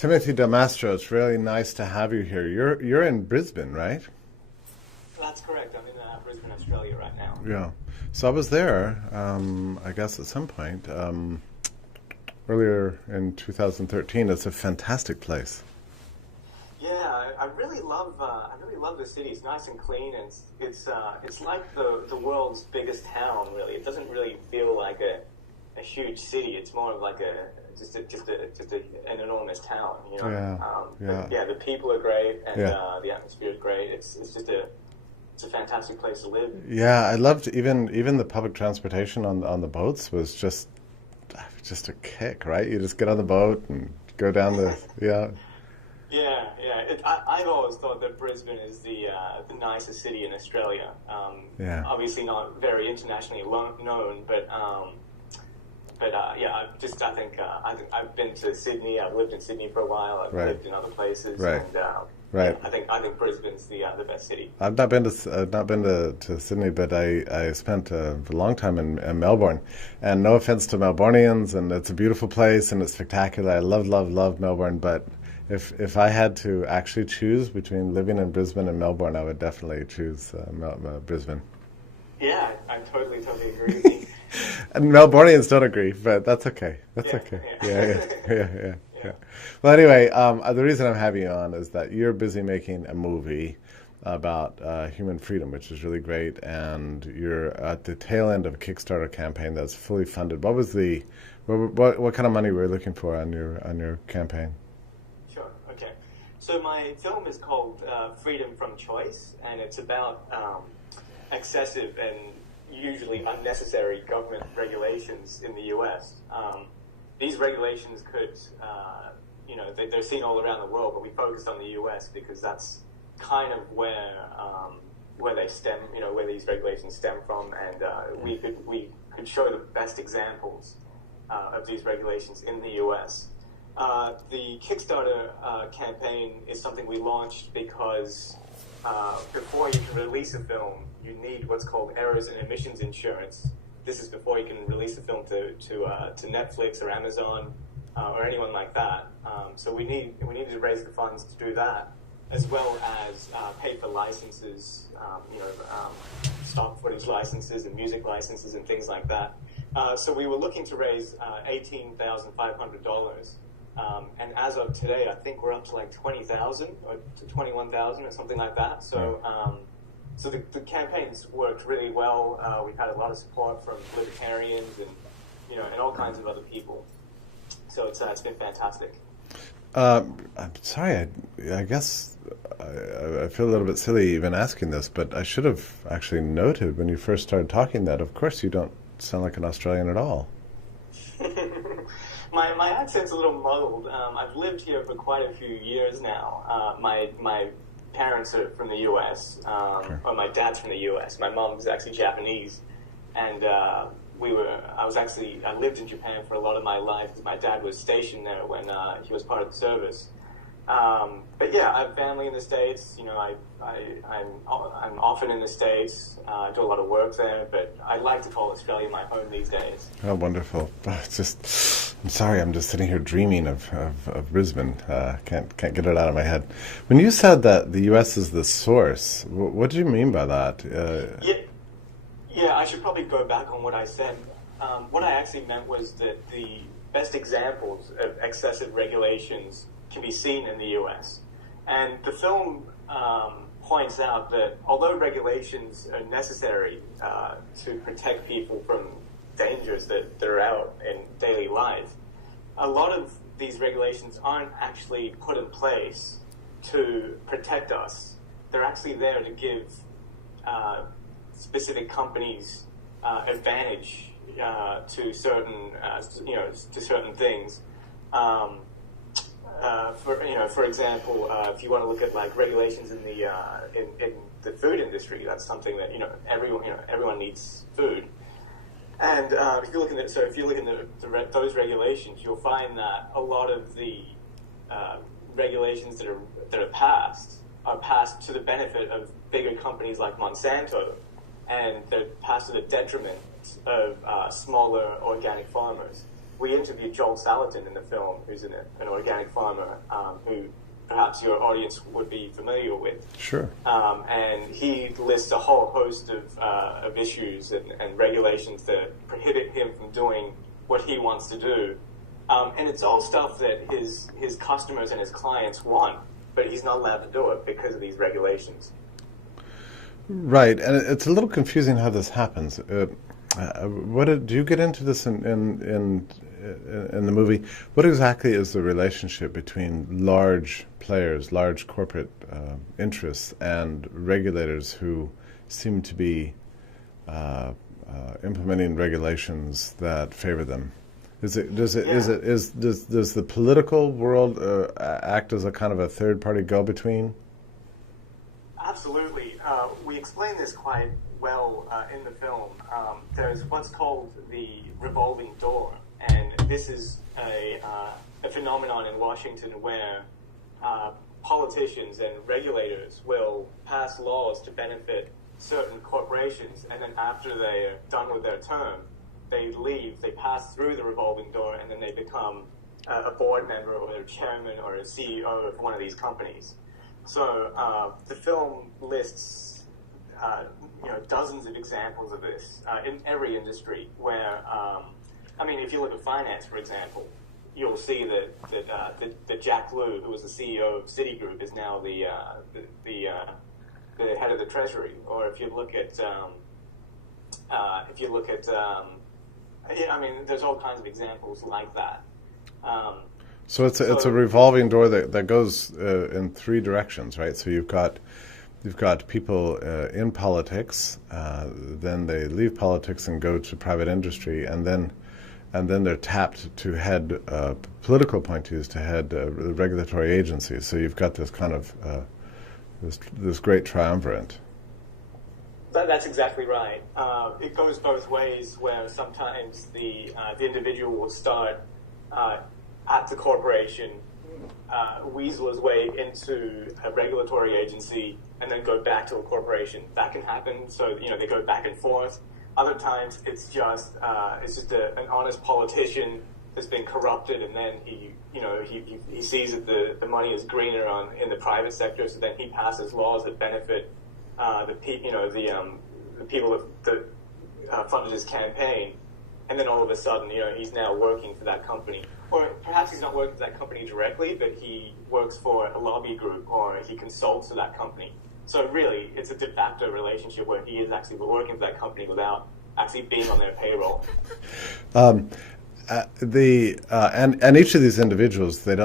Timothy Delmastro, it's really nice to have you here. You're in Brisbane, right? That's correct. I'm in Brisbane, Australia right now. Yeah. So I was there, I guess at some point, earlier in 2013. It's a fantastic place. Yeah, I really love the city. It's nice and clean, and it's like the world's biggest town. Really, it doesn't really feel like a huge city. It's more of like an enormous town. You know. Yeah. The people are great, and Yeah. the atmosphere is great. It's a fantastic place to live. Yeah, I loved even the public transportation on the boats was just a kick, right? You just get on the boat and go down the yeah. Yeah. I've always thought that Brisbane is the nicest city in Australia. Yeah. Obviously not very internationally known, but yeah. I think I've been to Sydney. I've lived in Sydney for a while. I've Right. lived in other places, Right. and Right. yeah, I think Brisbane's the best city. I've not been to Sydney, but I spent a long time in Melbourne. And no offense to Melbournians, and it's a beautiful place and it's spectacular. I love Melbourne, but if I had to actually choose between living in Brisbane and Melbourne, I would definitely choose Brisbane. Yeah, I totally agree with you. And Melbournians don't agree, but that's okay. That's Yeah, okay. yeah. Yeah. Well, anyway, the reason I'm having you on is that you're busy making a movie about human freedom, which is really great, and you're at the tail end of a Kickstarter campaign that's fully funded. What kind of money were you looking for on your campaign? Sure. Okay. So my film is called Freedom from Choice, and it's about excessive and usually unnecessary government regulations in the U.S. These regulations could, they're seen all around the world, but we focused on the U.S. because that's kind of where they stem, where these regulations stem from, and we could show the best examples of these regulations in the U.S. The Kickstarter campaign is something we launched because before you can release a film, you need what's called errors and omissions insurance. This is before you can release a film to Netflix or Amazon or anyone like that. So we needed to raise the funds to do that, as well as pay for licenses, stock footage licenses and music licenses and things like that. So we were looking to raise $18,500. And as of today, I think we're up to like 20,000 or to 21,000 or something like that. So the campaign's worked really well. We've had a lot of support from libertarians and all kinds of other people. So it's been fantastic. I'm sorry. I guess I feel a little bit silly even asking this, but I should have actually noted when you first started talking that, of course, you don't sound like an Australian at all. My accent's a little muddled. I've lived here for quite a few years now. My parents are from the U.S., or my dad's from the U.S. My mom's actually Japanese, and I lived in Japan for a lot of my life because my dad was stationed there when he was part of the service. But yeah, I have family in the States. I'm often in the States. I do a lot of work there, but I like to call Australia my home these days. Oh, wonderful! I'm sorry. I'm just sitting here dreaming of Brisbane. Can't get it out of my head. When you said that the U.S. is the source, what do you mean by that? Yeah. I should probably go back on what I said. What I actually meant was that the best examples of excessive regulations can be seen in the U.S. And the film points out that although regulations are necessary to protect people from dangers that are out in daily life, a lot of these regulations aren't actually put in place to protect us. They're actually there to give specific companies advantage to certain things. For example, if you want to look at like regulations in the food industry, that's something that everyone needs food. And if you look at those regulations, you'll find that a lot of the regulations that are passed to the benefit of bigger companies like Monsanto, and they're passed to the detriment of smaller organic farmers. we interviewed Joel Salatin in the film, who's an organic farmer, who perhaps your audience would be familiar with. Sure. And he lists a whole host of issues and regulations that prohibit him from doing what he wants to do. And it's all stuff that his customers and his clients want, but he's not allowed to do it because of these regulations. Right, and it's a little confusing how this happens. Do you get into this in the movie? What exactly is the relationship between large players, large corporate interests, and regulators who seem to be implementing regulations that favor them? Does the political world act as a kind of a third party go-between? Absolutely. We explain this quite well in the film. There's what's called the revolving door, and this is a phenomenon in Washington where politicians and regulators will pass laws to benefit certain corporations, and then after they're done with their term, they leave, they pass through the revolving door, and then they become a board member or a chairman or a CEO of one of these companies. So the film lists dozens of examples of this in every industry where, if you look at finance, for example, you'll see that Jack Lew, who was the CEO of Citigroup, is now the head of the Treasury. Or if you look at there's all kinds of examples like that. So it's a revolving door that goes in three directions, right? So you've got people in politics, then they leave politics and go to private industry, and then they're tapped to head political appointees to head regulatory agencies. So you've got this kind of this great triumvirate. That's exactly right. It goes both ways, where sometimes the individual will start at the corporation, weasel his way into a regulatory agency, and then go back to a corporation. That can happen. So they go back and forth. Other times it's just an honest politician that's been corrupted, and then he sees that the money is greener in the private sector, so then he passes laws that benefit the people that funded his campaign, and then all of a sudden, he's now working for that company. Or perhaps he's not working for that company directly, but he works for a lobby group, or he consults for that company. So really, it's a de facto relationship where he is actually working for that company without actually being on their payroll. And each of these individuals, they're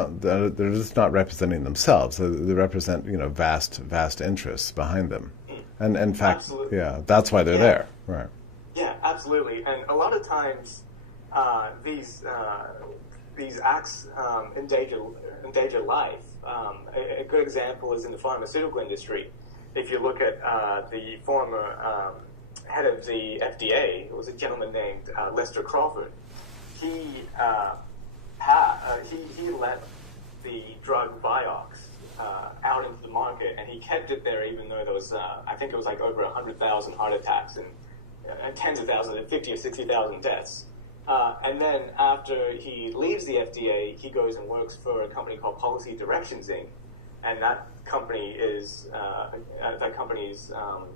just not representing themselves. They represent vast interests behind them, and in fact, absolutely. Yeah, that's why they're there, right? Yeah, absolutely. And a lot of times, these acts endanger life. A good example is in the pharmaceutical industry. If you look at the former head of the FDA, it was a gentleman named Lester Crawford. He let the drug Vioxx out into the market, and he kept it there even though there was, I think it was like over 100,000 heart attacks and tens of thousands, 50 or 60,000 deaths. And then after he leaves the FDA, he goes and works for a company called Policy Directions Inc. And that company is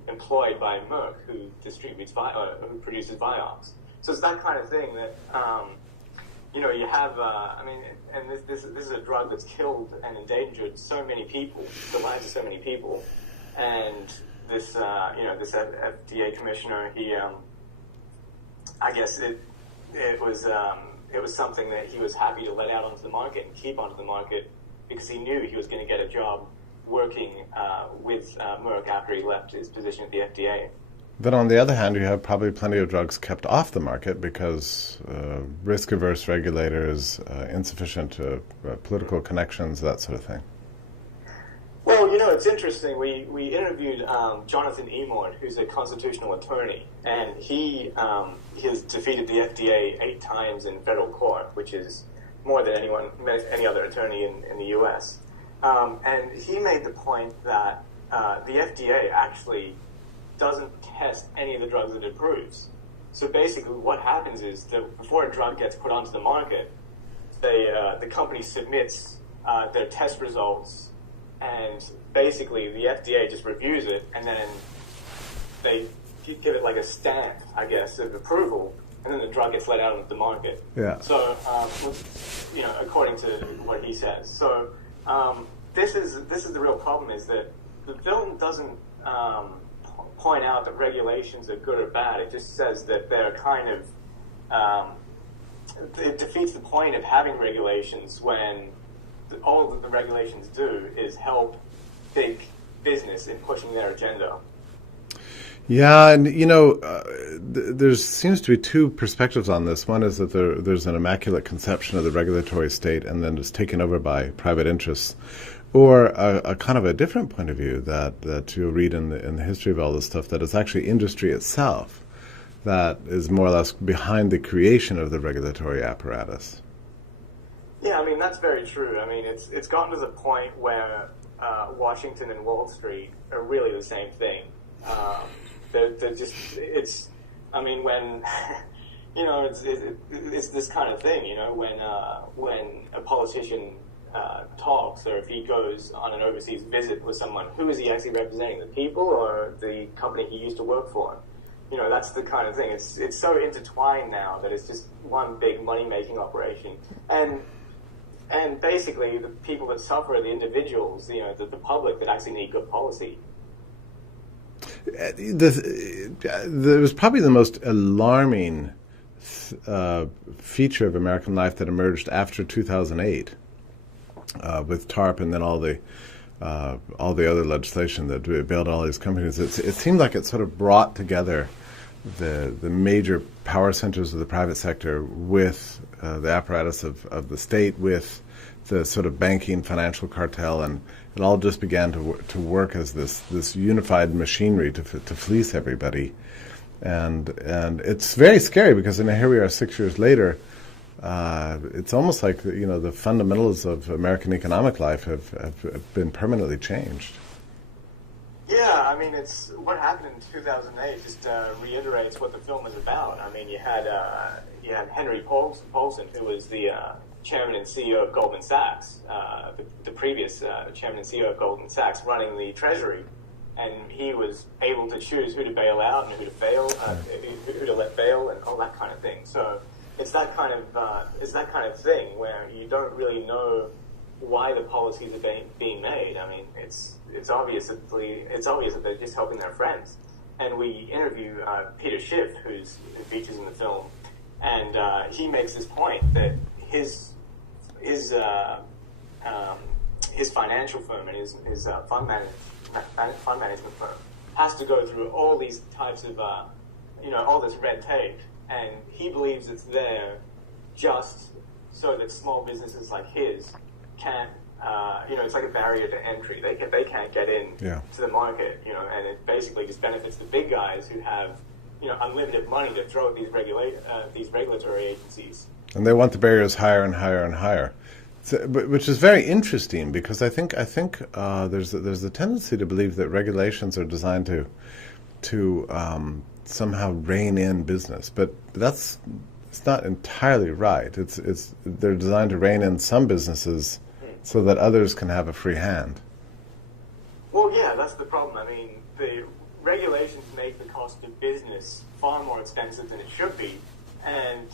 employed by Merck, who who produces Vioxx. So it's that kind of thing that you have. And this is a drug that's killed and endangered so many people, the lives of so many people. And this this FDA commissioner, he I guess it was something that he was happy to let out onto the market and keep onto the market, because he knew he was going to get a job working with Merck after he left his position at the FDA. Then on the other hand, you have probably plenty of drugs kept off the market because risk-averse regulators, insufficient political connections, that sort of thing. Well, it's interesting. We interviewed Jonathan Emord, who's a constitutional attorney, and he has defeated the FDA 8 times in federal court, which is more than any other attorney in the U.S. And he made the point that the FDA actually doesn't test any of the drugs that it approves. So basically what happens is that before a drug gets put onto the market, the company submits their test results, and basically the FDA just reviews it, and then they give it like a stamp, I guess, of approval, and then the drug gets let out onto the market. Yeah. So, according to what he says. So, this is the real problem, is that the film doesn't point out that regulations are good or bad. It just says that they're kind of it defeats the point of having regulations when all that the regulations do is help big business in pushing their agenda. Yeah, and there seems to be two perspectives on this. One is that there's an immaculate conception of the regulatory state, and then it's taken over by private interests, or a kind of a different point of view that you'll read in the history of all this stuff, that it's actually industry itself that is more or less behind the creation of the regulatory apparatus. Yeah, I mean, that's very true. I mean, it's gotten to the point where Washington and Wall Street are really the same thing. They're just, I mean, when, it's this kind of thing, when a politician talks, or if he goes on an overseas visit with someone, who is he actually representing, the people or the company he used to work for? That's the kind of thing. It's so intertwined now that it's just one big money-making operation. And basically, the people that suffer are the individuals, the public that actually need good policy. There was probably the most alarming feature of American life that emerged after 2008, with TARP and then all the other legislation that bailed all these companies. It seemed like it sort of brought together the major power centers of the private sector with the apparatus of the state, with the sort of banking financial cartel, and it all just began to work as this unified machinery to fleece everybody, and it's very scary because here we are 6 years later. It's almost like the fundamentals of American economic life have been permanently changed. Yeah, I mean, it's what happened in 2008 just reiterates what the film is about. I mean, you had Henry Paulson, who was the chairman and CEO of Goldman Sachs, the previous chairman and CEO of Goldman Sachs, running the Treasury, and he was able to choose who to bail out and who to fail, who to let bail, and all that kind of thing. So it's that kind of thing where you don't really know why the policies are being made. I mean, it's obvious that they're just helping their friends. And we interview Peter Schiff, who features in the film, and he makes this point that his financial firm and his fund management firm has to go through all these types of all this red tape, and he believes it's there just so that small businesses like his can't, it's like a barrier to entry. They can't get in to the market, and it basically just benefits the big guys who have, unlimited money to throw at these regulatory agencies. And they want the barriers higher and higher and higher, which is very interesting because I think there's a tendency to believe that regulations are designed to somehow rein in business, but it's not entirely right. They're designed to rein in some businesses so that others can have a free hand. Well, yeah, that's the problem. I mean, the regulations make the cost of business far more expensive than it should be, and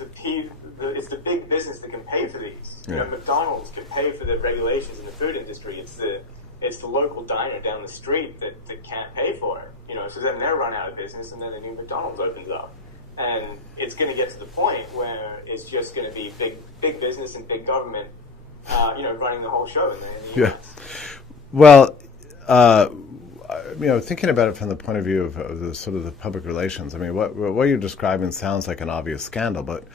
it's the big business that can pay for these. Yeah. McDonald's can pay for the regulations in the food industry. It's the local diner down the street that can't pay for it. So then they're run out of business, and then the new McDonald's opens up. And it's going to get to the point where it's just going to be big business and big government, running the whole show. In the US. Well, thinking about it from the point of view of the sort of the public relations, I mean, what you're describing sounds like an obvious scandal, but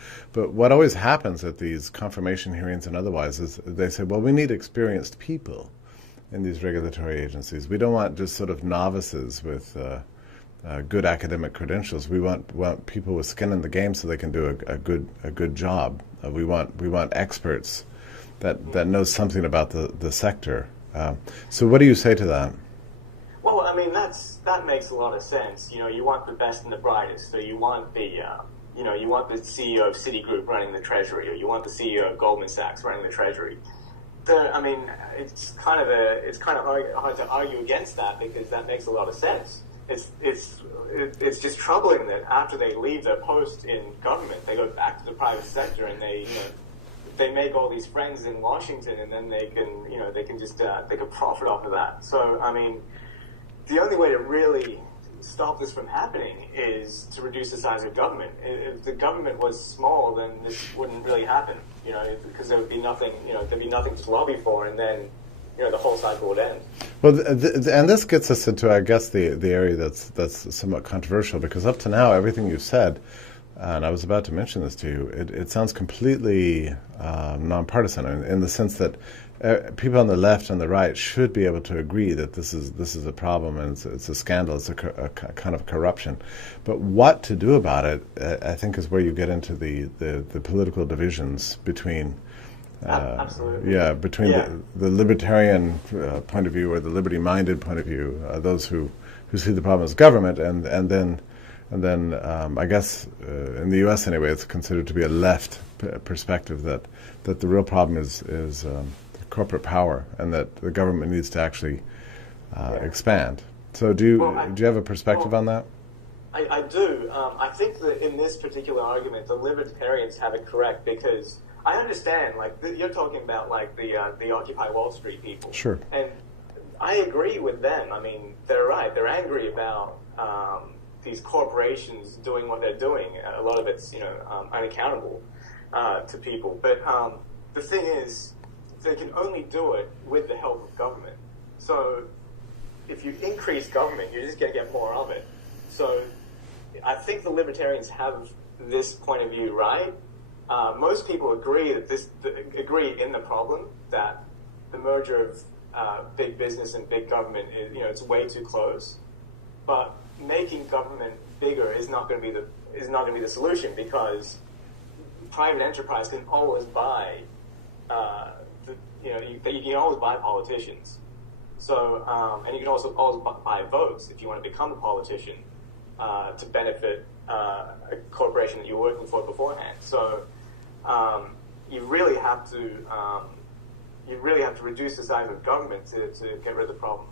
what always happens at these confirmation hearings and otherwise is they say, well, we need experienced people in these regulatory agencies. We don't want just sort of novices with good academic credentials. We want people with skin in the game so they can do a good job. We want experts that know something about the sector. So what do you say to that? Well, I mean, that makes a lot of sense. You want the best and the brightest. So you want the you want the CEO of Citigroup running the treasury, or you want the CEO of Goldman Sachs running the treasury. It's kind of hard to argue against that, because that makes a lot of sense. It's just troubling that after they leave their post in government, they go back to the private sector and they make all these friends in Washington, and then they can profit off of that. So the only way to really stop this from happening is to reduce the size of government. If the government was small, then this wouldn't really happen, because there would be nothing, there'd be nothing to lobby for, and then, the whole cycle would end. Well, and this gets us into, I guess, the area that's somewhat controversial, because up to now, everything you've said, and I was about to mention this to you, it sounds completely nonpartisan in the sense that people on the left and the right should be able to agree that this is a problem, and it's a scandal, it's a kind of corruption. But what to do about it, I think, is where you get into the political divisions between absolutely. The libertarian point of view, or the liberty-minded point of view, those who see the problem as government, and then I guess in the U.S. anyway, it's considered to be a left perspective that the real problem is corporate power, and that the government needs to actually expand. So do you have a perspective on that? I do. I think that in this particular argument, the libertarians have it correct, because I understand, you're talking about, the Occupy Wall Street people. Sure. And I agree with them. They're right. They're angry about these corporations doing what they're doing. A lot of it's, unaccountable to people. But the thing is, they can only do it with the help of government. So if you increase government, you're just going to get more of it. So I think the libertarians have this point of view right. Most people agree agree in the problem, that the merger of big business and big government is, it's way too close. But making government bigger is not going to be the solution, because private enterprise can always buy. You can always buy politicians. So and you can also always buy votes if you want to become a politician to benefit a corporation that you're working for beforehand. So you really have to reduce the size of government to get rid of the problem.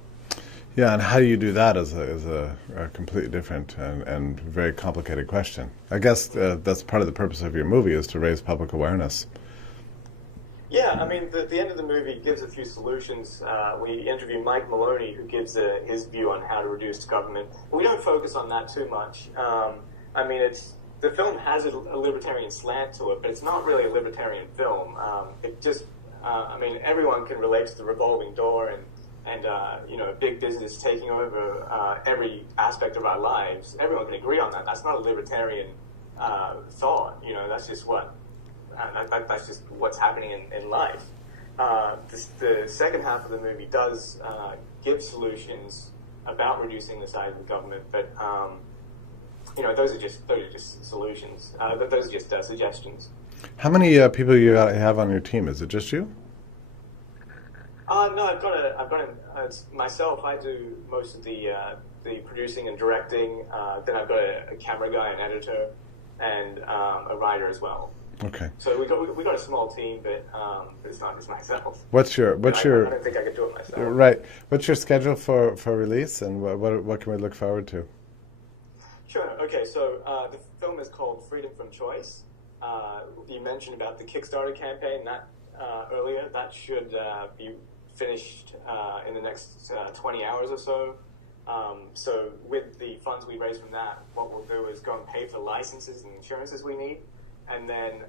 Yeah, and how do you do that is a completely different and very complicated question. I guess that's part of the purpose of your movie, is to raise public awareness. Yeah, the end of the movie gives a few solutions. We interview Mike Maloney, who gives his view on how to reduce government. We don't focus on that too much. The film has a libertarian slant to it, but it's not really a libertarian film. Everyone can relate to the revolving door and big business taking over every aspect of our lives. Everyone can agree on that. That's not a libertarian thought. That's just that's just what's happening in life. The second half of the movie does give solutions about reducing the size of the government, but those are just solutions. Those are just suggestions. How many people you have on your team? Is it just you? No, I've got it's myself. I do most of the producing and directing. Then I've got a camera guy, an editor, and a writer as well. Okay. So we got a small team, but it's not just myself. I don't think I could do it myself. Right. What's your schedule for release, and what can we look forward to? Sure. Okay. So the film is called Freedom from Choice. You mentioned about the Kickstarter campaign earlier. That should be finished in the next 20 hours or so. So with the funds we raise from that, what we'll do is go and pay for licenses and insurances we need. And then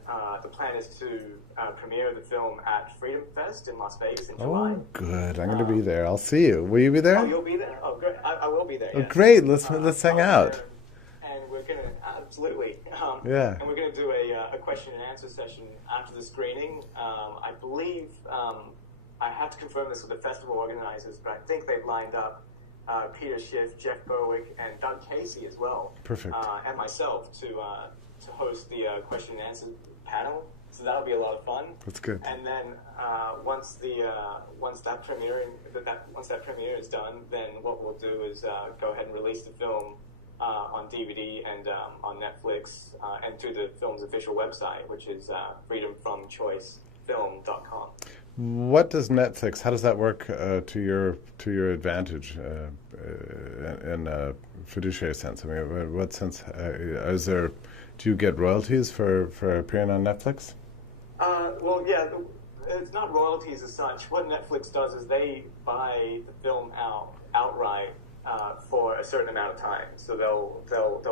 the plan is to premiere the film at Freedom Fest in Las Vegas in July. Oh, good. I'm going to be there. I'll see you. Will you be there? Oh, you'll be there? Oh, great. I will be there, yes. Oh, great. Let's hang out. And we're going to, absolutely. Yeah. And we're going to do a question and answer session after the screening. I believe, I have to confirm this with the festival organizers, but I think they've lined up Peter Schiff, Jeff Berwick, and Doug Casey as well. Perfect. And myself to host the question and answer panel So that'll be a lot of fun. That's good. And then once that premiere is done, then what we'll do is go ahead and release the film on DVD and on Netflix and through the film's official website, which is freedomfromchoicefilm.com. What does Netflix? How does that work to your advantage in a fiduciary sense? I mean, what sense is there? Do you get royalties for appearing on Netflix? Well, yeah, it's not royalties as such. What Netflix does is they buy the film outright for a certain amount of time. So they'll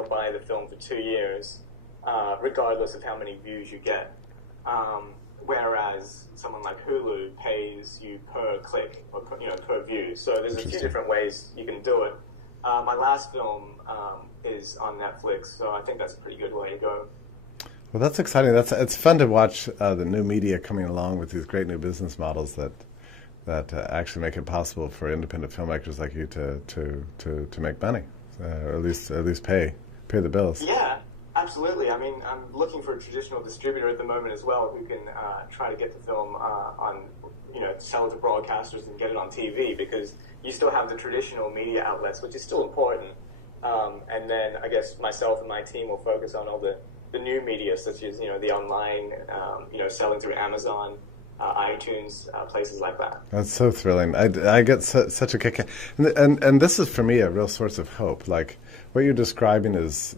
buy the film for 2 years, regardless of how many views you get. Whereas someone like Hulu pays you per click or per view. So there's a few different ways you can do it. My last film is on Netflix, so I think that's a pretty good way to go. Well, that's exciting. It's fun to watch the new media coming along with these great new business models that actually make it possible for independent filmmakers like you to make money, or at least pay the bills. Yeah, absolutely. I mean, I'm looking for a traditional distributor at the moment as well who can try to get the film on, sell it to broadcasters and get it on TV, because you still have the traditional media outlets, which is still important. And then I guess myself and my team will focus on all the new media, such as, the online, selling through Amazon, iTunes, places like that. That's so thrilling. I get such a kick. And this is, for me, a real source of hope. Like, what you're describing is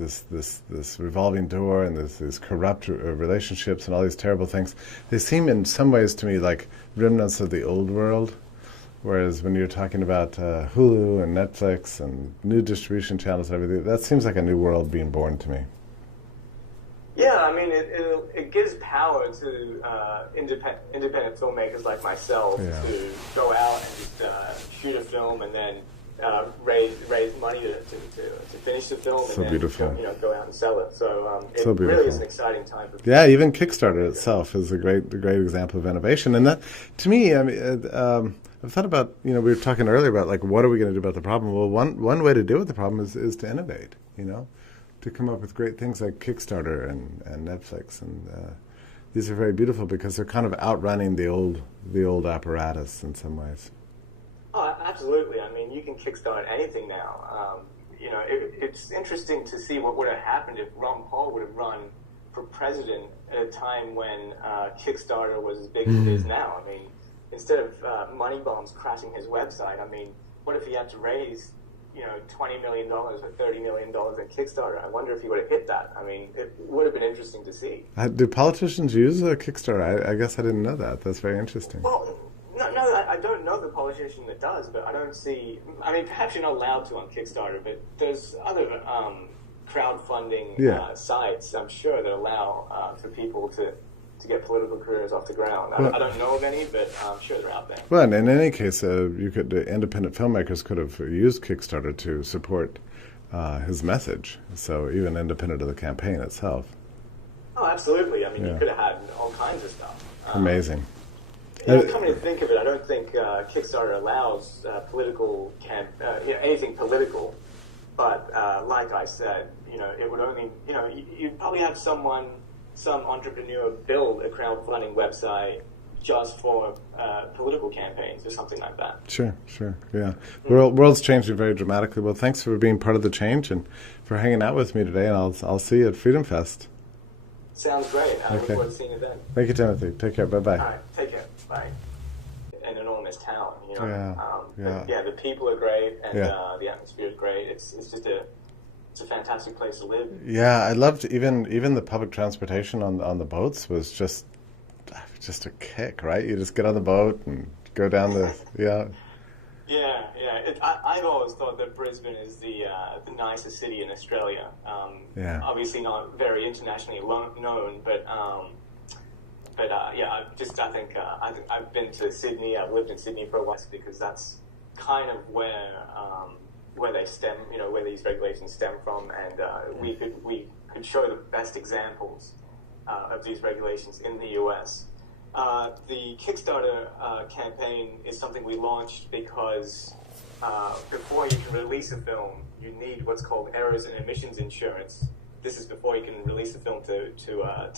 this revolving door and these corrupt relationships and all these terrible things. They seem in some ways to me like remnants of the old world. Whereas when you're talking about Hulu and Netflix and new distribution channels and everything, that seems like a new world being born to me. Yeah, I mean, it gives power to independent filmmakers like myself to go out and just shoot a film and then raise money to finish the film and then go out and sell it. So it really is an exciting time for people. Yeah, even Kickstarter itself is a great example of innovation. And that, to me, I mean, I've thought about, we were talking earlier about, like, what are we going to do about the problem? Well, one way to deal with the problem is to innovate, to come up with great things like Kickstarter and Netflix. And these are very beautiful because they're kind of outrunning the old apparatus in some ways. Oh, absolutely. I mean, you can kickstart anything now. It's interesting to see what would have happened if Ron Paul would have run for president at a time when Kickstarter was as big as it is now. I mean, instead of money bombs crashing his website, I mean, what if he had to raise, $20 million or $30 million in Kickstarter? I wonder if he would have hit that. I mean, it would have been interesting to see. Do politicians use a Kickstarter? I guess I didn't know that. That's very interesting. Well, no, I don't know the politician that does, but I don't see... I mean, perhaps you're not allowed to on Kickstarter, but there's other crowdfunding sites, I'm sure, that allow for people to get political careers off the ground. Well, I don't know of any, but I'm sure they're out there. Well, and in any case, independent filmmakers could have used Kickstarter to support his message, so even independent of the campaign itself. Oh, absolutely. I mean, you could have had all kinds of stuff. Amazing. Coming to think of it, I don't think Kickstarter allows anything political. But like I said, it would only, you'd probably have some entrepreneur build a crowdfunding website just for political campaigns or something like that. Sure, yeah. World's changing very dramatically. Well, thanks for being part of the change and for hanging out with me today, and I'll see you at Freedom Fest. Sounds great. I look forward to seeing you then. Thank you, Timothy. Take care. Bye-bye. All right, take care. Bye. An enormous town, Yeah. The people are great, and the atmosphere is great. It's just it's a fantastic place to live. Yeah, I loved even the public transportation on the boats was just a kick, right? You just get on the boat and go down the Yeah. I've always thought that Brisbane is the nicest city in Australia. Obviously not very internationally known, but I've been to Sydney. I've lived in Sydney for a while because that's kind of where they stem, where these regulations stem from, and we could show the best examples of these regulations in the U.S. The Kickstarter campaign is something we launched because before you can release a film, you need what's called errors and omissions insurance, this is before you can release the film to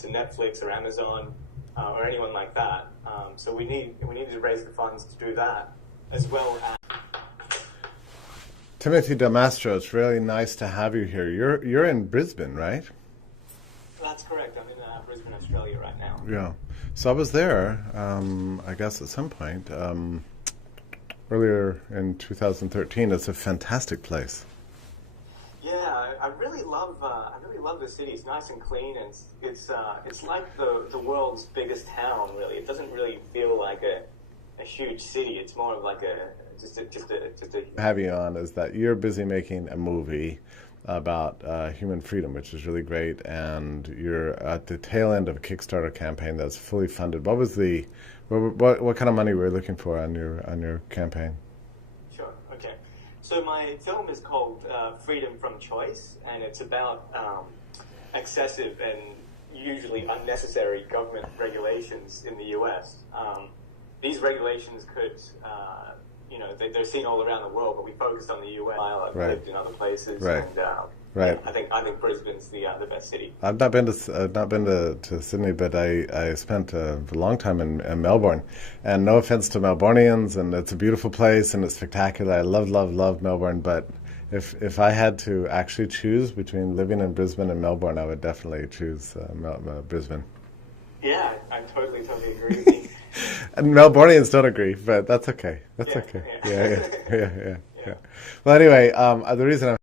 Netflix or Amazon or anyone like that. So we needed to raise the funds to do that, as well as. Timothy Delmastro, it's really nice to have you here. You're in Brisbane, right? That's correct. I'm in Brisbane, Australia right now. Yeah. So I was there, I guess at some point, earlier in 2013. It's a fantastic place. Yeah, I really love the city. It's nice and clean, and it's like the world's biggest town. Really, it doesn't really feel like a huge city. It's more of like just a. Have you on is that you're busy making a movie about human freedom, which is really great, and you're at the tail end of a Kickstarter campaign that's fully funded. What was what kind of money were you looking for on your campaign? Sure. Okay. So my film is called Freedom from Choice, and it's about excessive and usually unnecessary government regulations in the U.S. These regulations could, they're seen all around the world, but we focused on the U.S. I've lived in other places, and right. I think Brisbane's the best city. I've not been to Sydney, but I spent a long time in Melbourne, and no offense to Melbournians, and it's a beautiful place and it's spectacular. I love Melbourne, but if I had to actually choose between living in Brisbane and Melbourne, I would definitely choose Brisbane. Yeah, I totally agree with you. And Melbournians don't agree, but that's okay. That's okay. Yeah. Well, anyway, the reason I'm